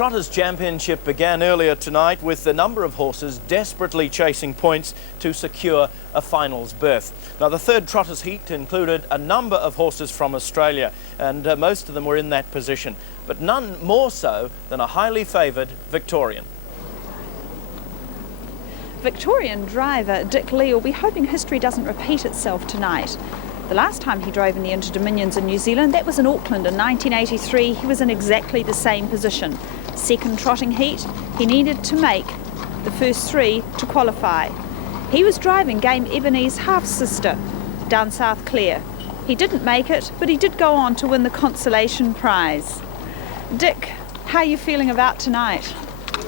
Trotters Championship began earlier tonight with a number of horses desperately chasing points to secure a finals berth. Now, the third Trotters heat included a number of horses from Australia, and most of them were in that position, but none more so than a highly favoured Victorian. Victorian driver Dick Lee will be hoping history doesn't repeat itself tonight. The last time he drove in the Interdominions in New Zealand, that was in Auckland in 1983. He was in exactly the same position. Second trotting heat, he needed to make the first three to qualify. He was driving Game Ebony's half-sister down South Clear. He didn't make it, but he did go on to win the consolation prize. Dick, how are you feeling about tonight?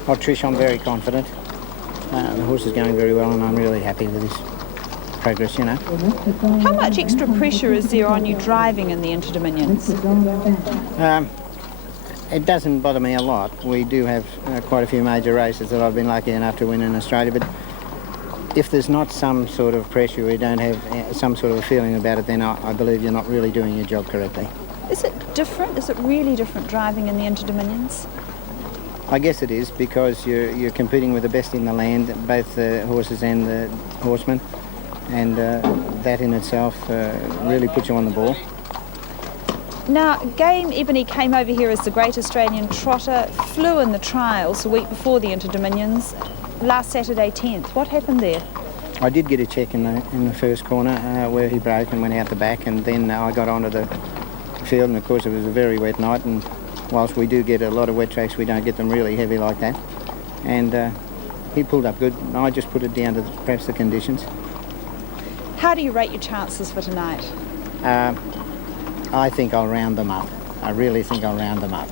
Well, Trish, I'm very confident. The horse is going very well and I'm really happy with his progress, you know. How much extra pressure is there on you driving in the Interdominions? It doesn't bother me a lot. We do have quite a few major races that I've been lucky enough to win in Australia, but if there's not some sort of pressure, we don't have some sort of a feeling about it, then I believe you're not really doing your job correctly. Is it different? Is it really different driving in the Interdominions? I guess it is, because you're competing with the best in the land, both the horses and the horsemen, and that in itself really puts you on the ball. Now, Game Ebony came over here as the Great Australian Trotter, flew in the trials the week before the Interdominions, last Saturday 10th. What happened there? I did get a check in the first corner where he broke and went out the back, and then I got onto the field, and of course it was a very wet night, and whilst we do get a lot of wet tracks, we don't get them really heavy like that. And he pulled up good, and I just put it down to perhaps the conditions. How do you rate your chances for tonight? I think I'll round them up. I really think I'll round them up.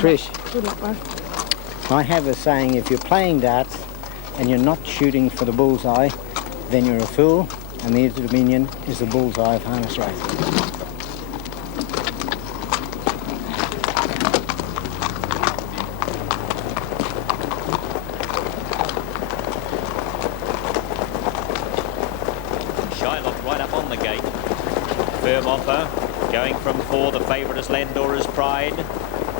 Trish, good luck, bro. I have a saying, if you're playing darts and you're not shooting for the bullseye, then you're a fool, and the Interdominion is the bullseye of harness racing. Right up on the gate. Firm Offer going from 4. The favourite is Landora's Pride.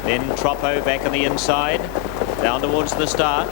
Then Troppo back on the inside. Down towards the start.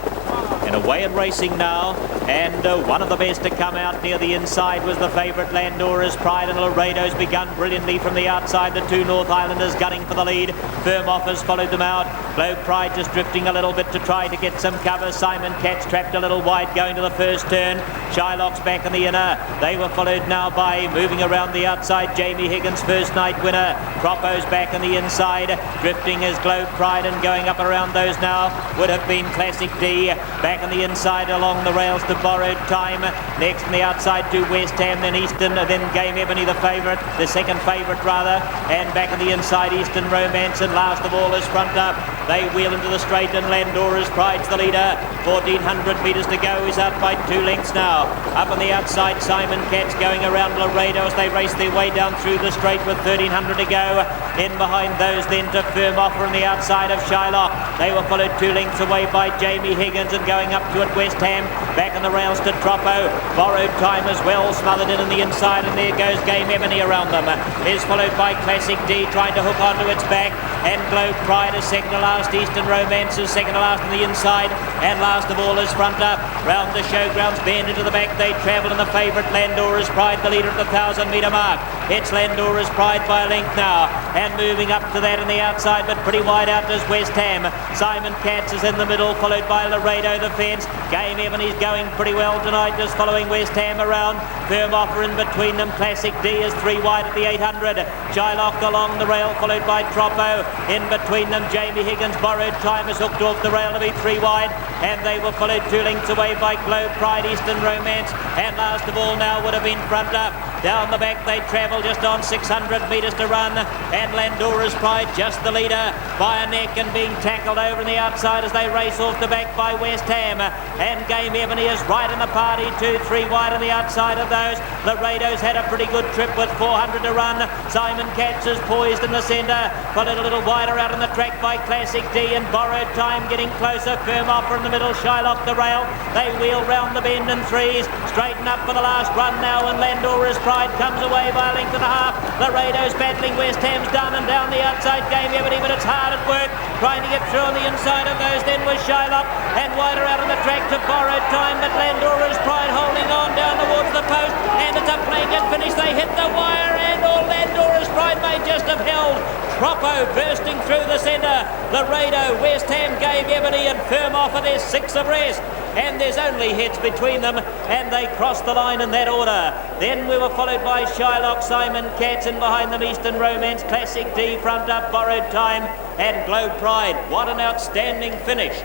And away and racing now. And one of the best to come out near the inside was the favourite Landora's Pride, and Laredo's begun brilliantly from the outside. The two North Islanders gunning for the lead. Firm Offers followed them out. Globe Pride just drifting a little bit to try to get some cover. Simon Cat's trapped a little wide going to the first turn. Shylock's back in the inner. They were followed now by, moving around the outside, Jamie Higgins, first night winner. Troppo's back in the inside. Drifting is Globe Pride, and going up around those now would have been Classic D. Back on the inside along the rails to Borrowed Time. Next on the outside to Westham, then Eastern, then Game Ebony the favourite, the second favourite rather. And back on the inside Eastern Romance, and last of all is Front Up. They wheel into the straight, and Landora's Pride's the leader. 1,400 metres to go, is out by 2 lengths now. Up on the outside Simon Cat's going around Laredo as they race their way down through the straight with 1,300 to go. In behind those then to Firm Offer on the outside of Shylock. They were followed 2 lengths away by Jamie Higgins, and going up to it Westham. Back on the rails to Troppo. Borrowed Time as well, smothered in the inside, and there goes Game Ebony around them. Is followed by Classic D trying to hook onto its back, and Globe Pride is second to last. Eastern Romance is second to last on the inside, and last of all is Front Up. Round the showgrounds bend into the back they travel, and the favourite Landora's Pride the leader at the 1,000-metre mark. It's Landora's Pride by a length now, and moving up to that on the outside, but pretty wide out is Westham. Simon Cat's is in the middle, followed by Laredo the fence. Game Ebony's going pretty well tonight, just following Westham around. Firm Offer in between them. Classic D is 3 wide at the 800. Shylock along the rail, followed by Troppo. In between them, Jamie Higgins. Borrowed Time is hooked off the rail to be 3 wide, and they were followed 2 lengths away by Globe Pride, Eastern Romance, and last of all now would have been Front Up. Down the back they travel just on 600 metres to run, and Landora's Pride just the leader by a neck, and being tackled over on the outside as they race off the back by Westham. And Game Ebony is right in the party, 2-3 wide on the outside of those. Laredo's had a pretty good trip with 400 to run. Simon Cat's is poised in the centre, followed a little wider out on the track by Classic D, and Borrowed Time getting closer. Firm Offer in the the middle. Shylock the rail. They wheel round the bend in threes. Straighten up for the last run now, and Landora's Pride comes away by a length and a half. Laredo's battling. West Ham's done, and down the outside Game Ebony, but it's hard at work. Trying to get through on the inside of those then was Shylock, and wider out on the track to Borrowed Time, but Landora's Pride holding on down towards the post, and it's a plangent finish. They hit the wire, and all Landora's Pride may just have held. Troppo bursting through the centre. Laredo, West Ham, Game Ebony and Firm Offer. There's 6 abreast, and there's only heads between them, and they crossed the line in that order. Then we were followed by Shylock, Simon Katz, and behind them Eastern Romance, Classic D, front up Borrowed Time and Globe Pride. What an outstanding finish.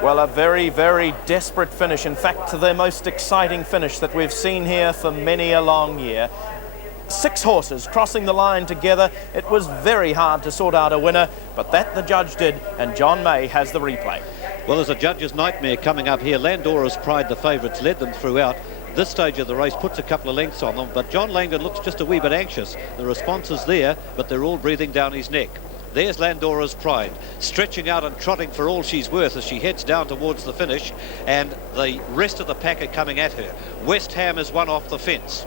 Well, a very, very desperate finish. In fact, the most exciting finish that we've seen here for many a long year. 6 horses crossing the line together. It was very hard to sort out a winner, but that the judge did, and John May has the replay. Well, there's a judge's nightmare coming up here. Landora's Pride, the favourites, led them throughout. This stage of the race puts a couple of lengths on them, but John Langdon looks just a wee bit anxious. The response is there, but they're all breathing down his neck. There's Landora's Pride, stretching out and trotting for all she's worth as she heads down towards the finish, and the rest of the pack are coming at her. West Ham is one off the fence.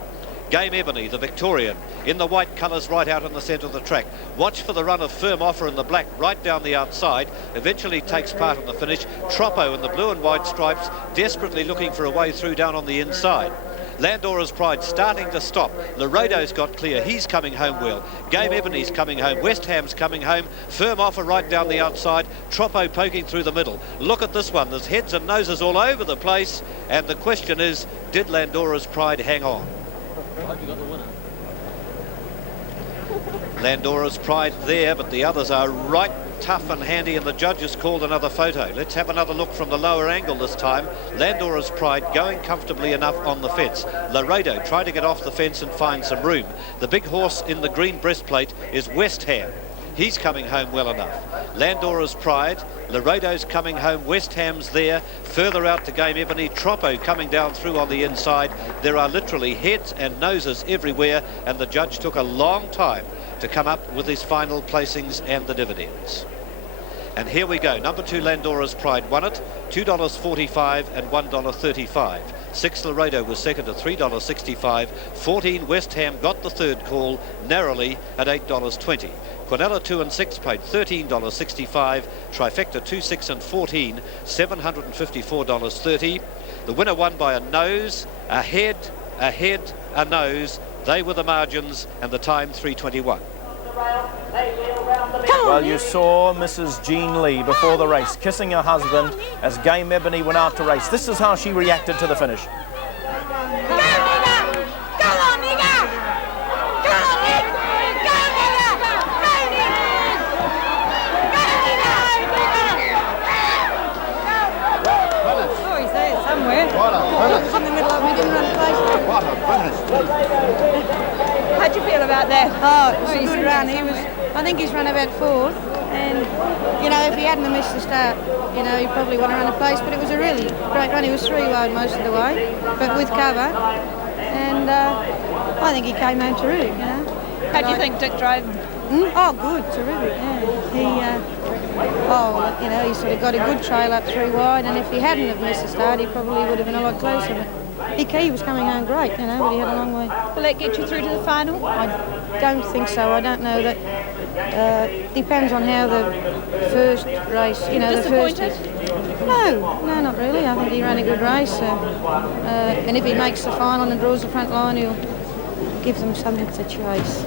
Game Ebony, the Victorian, in the white colours right out in the centre of the track. Watch for the run of Firm Offer in the black right down the outside. Eventually takes part in the finish. Troppo in the blue and white stripes, desperately looking for a way through down on the inside. Landora's Pride starting to stop. Laredo's got clear. He's coming home well. Game Ebony's coming home. West Ham's coming home. Firm Offer right down the outside. Troppo poking through the middle. Look at this one. There's heads and noses all over the place. And the question is, did Landora's Pride hang on? Landora's Pride there, but the others are right tough and handy, and the judges called another photo. Let's have another look from the lower angle this time. Landora's Pride going comfortably enough on the fence. Laredo trying to get off the fence and find some room. The big horse in the green breastplate is West Ham. He's coming home well enough. Landora's Pride, Laredo's coming home, West Ham's there, further out to Game Ebony, Troppo coming down through on the inside. There are literally heads and noses everywhere, and the judge took a long time to come up with his final placings and the dividends. And here we go. Number 2, Landora's Pride won it, $2.45 and $1.35. 6 Laredo was second at $3.65. 14 West Ham got the third call narrowly at $8.20. Quinella 2 and 6 paid $13.65. Trifecta 2, 6 and 14, $754.30. The winner won by a nose, a head, a nose. They were the margins, and the time 3:21. Well, you saw Mrs. Jean Lee before the race kissing her husband as Game Ebony went out to race. This is how she reacted to the finish. How'd you feel about that? Oh, it was a good run. I think he's run about 4th, and you know, if he hadn't missed the start, you know, he probably would have run a place. But it was a really great run. He was 3 wide most of the way, but with cover, and I think he came home terrific. You know. How do you think Dick drove him? Oh, good, terrific. Yeah, you know, he sort of got a good trail up 3 wide, and if he hadn't have missed the start, he probably would have been a lot closer. But he was coming home great, you know, but he had a long way. Will that get you through to the final? I don't think so. I don't know that. Depends on how the first race, you know, Disappointed? No, not really. I think he ran a good race. And if he makes the final and draws the front line, he'll give them something to chase.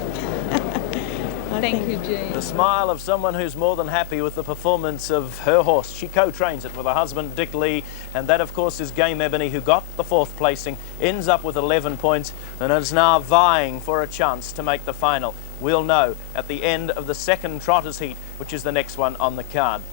Thank you, Jean. The smile of someone who's more than happy with the performance of her horse. She co-trains it with her husband, Dick Lee, and that, of course, is Game Ebony, who got the 4th placing, ends up with 11 points, and is now vying for a chance to make the final. We'll know at the end of the second Trotters heat, which is the next one on the card.